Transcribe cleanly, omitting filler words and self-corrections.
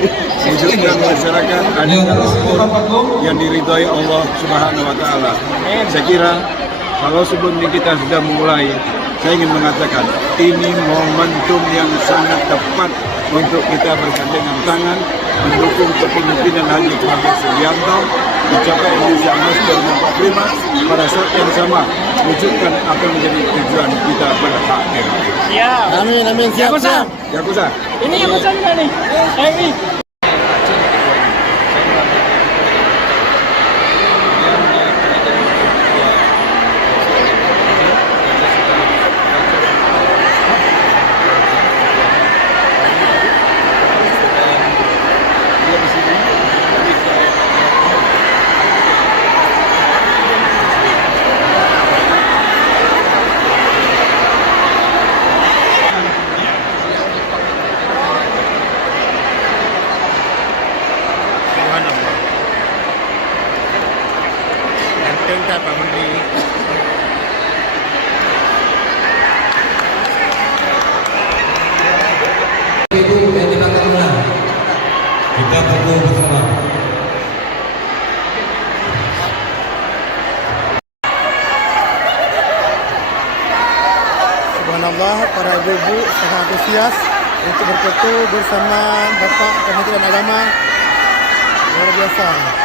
wujudkan masyarakat adil dan makmur yang diridhoi Allah Subhanahu wa Ta'ala. Saya kira kalau sebelum ini kita sudah mulai, saya ingin mengatakan ini momentum yang sangat tepat untuk kita bergandengan tangan mendukung kepemimpinan Haji Prabowo Subianto mencapai Indonesia Emas 2045 pada saat yang sama wujudkan apa yang menjadi tujuan kita pada akhir. Siap. Amin, amin, siap, siap. Yakuza. Ini Yakuza juga nih. Ini. Pak Menteri. Ibu yang kita kenal, kita perlu bersama. Subhanallah, para ibu-ibu sangat antusias untuk berfoto bersama Bapak Kementerian Agama. Luar biasa.